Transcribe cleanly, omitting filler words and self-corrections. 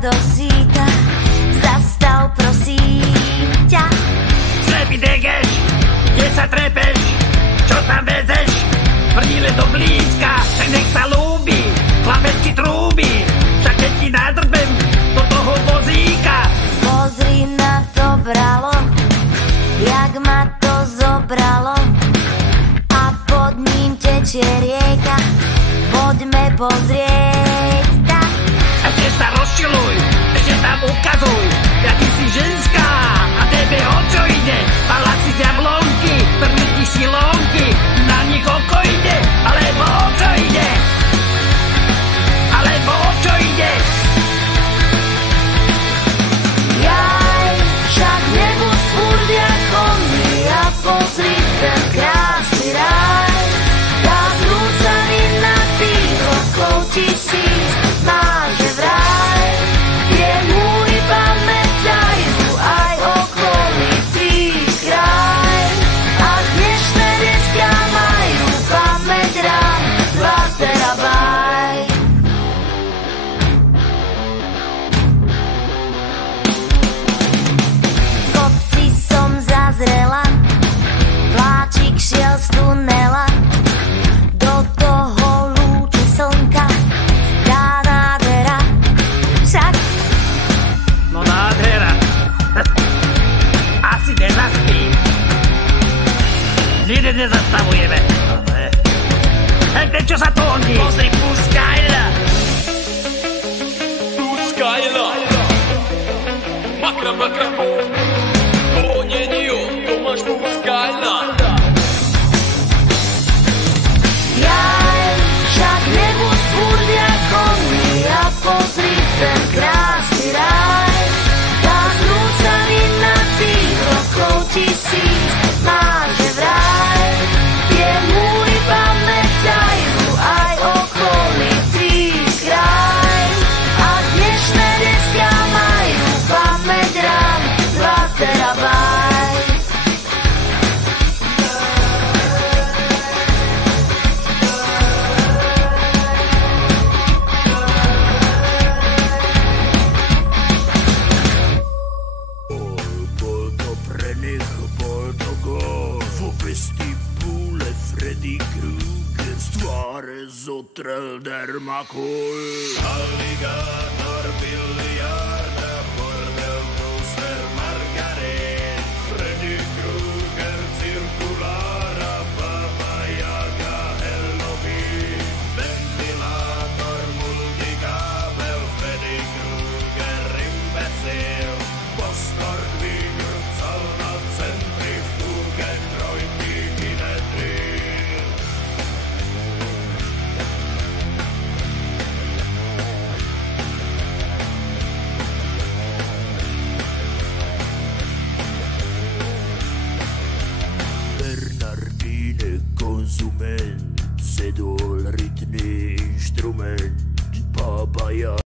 do síta, zastav prosím ťa. Slepý degeš, kde sa trepeš, čo tam vezeš? Tvrdíle do blízka, tak nech sa ľúbi, chlapecky trúbi, však keď ti nadrbem do toho vozíka. Pozri na to bralo, jak ma to zobralo, a pod ním tečie rieka, poďme pozrieť tak. A tiež sa rozčiluj, ešte tam ukazuj, ja ty si ženská a tebe o čo ide? Paláci z jablonky, první ti silonky, na nich oko ide, alebo o čo ide? Alebo o čo ide? Jaj, však nebuď furt jako my a pozri ten krásny raj. Tá zrúcanina tých rokov 1000 máže vraj. Tie múry pamätajú aj okolitý kraj. A dnešné decká majú pamäť rád 2 terabajt. V kopci som zazrela, vláčik šiel z tunela, do toho lúči slnka, tá nádhera, však No nádhera. Asi nezaspím. Nikdy nezastavujeme. Hej, ten čo sa to honí? Pozri, Puškajla. Puškajla. Makra, makra. To není on, to máš Puškajla. jaj, však nebuď furt jako my a pozri ten krásny raj. Tá zrúcanina tých rokov 1000 máže vraj. Tie múry pamätajú aj okolitý kraj. A dnešné decká majú pamäť rád 2 terabajt. Bol to pre nich, bol to gól. V vestibule Freddy Krueger z tváre zotrel dermakol. Aligátor, biliarda, bordel, toaster, margarín. Freddy Krueger, cirkulára, Baba Jaga, Halloween. Ventilátor, multikábel, Freddy Krueger, imbecil. Postor vygrcal na centrifuge, trojky kinetrín. Bernardine, konzument, sedol rytný inštrument, Baba Jaga.